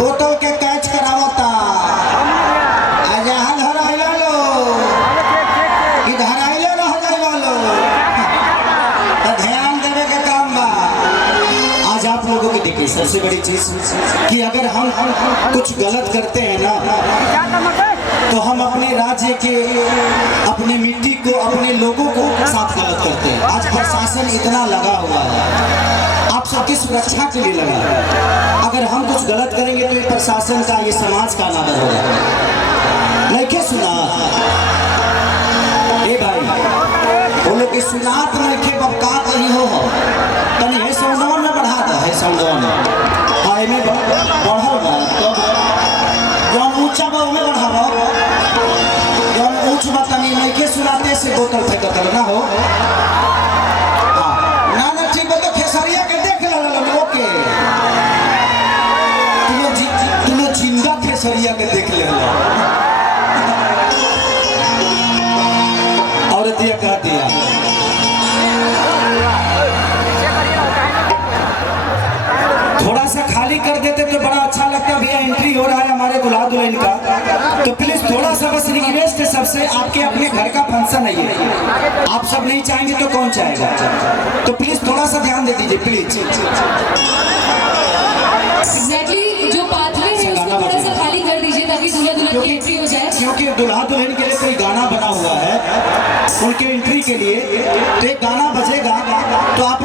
बोतल के कैच करावता जहाँ धराइला लो कि धराइले रह जाइला लो तो ध्यान देवे के काम बा। आज आप लोगों की देखिए सबसे बड़ी चीज कि अगर हम कुछ गलत करते हैं ना तो हम अपने राज्य के, अपने मिट्टी को, अपने लोगों को साथ गलत करते हैं। आज प्रशासन इतना लगा हुआ है आप सबकी सुरक्षा के लिए लगा है। अगर हम कुछ गलत करेंगे तो ये प्रशासन का, ये समाज का अनादर होगा। नहीं क्या सुना ए भाई बोलो कि सुनात नहीं बबका कहीं हो तनी है सौंदवन में बढ़ा दो, है सौंदवन हाई में बढ़ल बा तो जौन ऊंचा बा में बढ़ावा, जौन ऊंच बा तनी नहीं के सुनाते से बोतल फेंकत ना हो। ना ना ठीक बा तो खेसरिया के देख लो लोग के तुम जिंदा खेसरिया के देख ले और दिया कह दिया थोड़ा सा खाली कर देते तो बड़ा अच्छा लगता। भैया एंट्री हो रहा है हमारे दुल्हा दुल्हन का, तो प्लीज थोड़ा सा बस रिक्वेस्ट है सबसे, आपके अपने घर का फंक्शन है ये, आप सब नहीं चाहेंगे तो कौन चाहेगा, तो प्लीज थोड़ा सा ध्यान दे दीजिए प्लीज। एग्जैक्टली जो पाथवे है उसको थोड़ा सा खाली कर दीजिए ताकि दूल्हा दुल्हन की एंट्री हो जाए। क्योंकि दुल्हा दुल्हन के लिए कोई गाना बना हुआ है उनके एंट्री के लिए, तो एक गाना बजेगा तो आप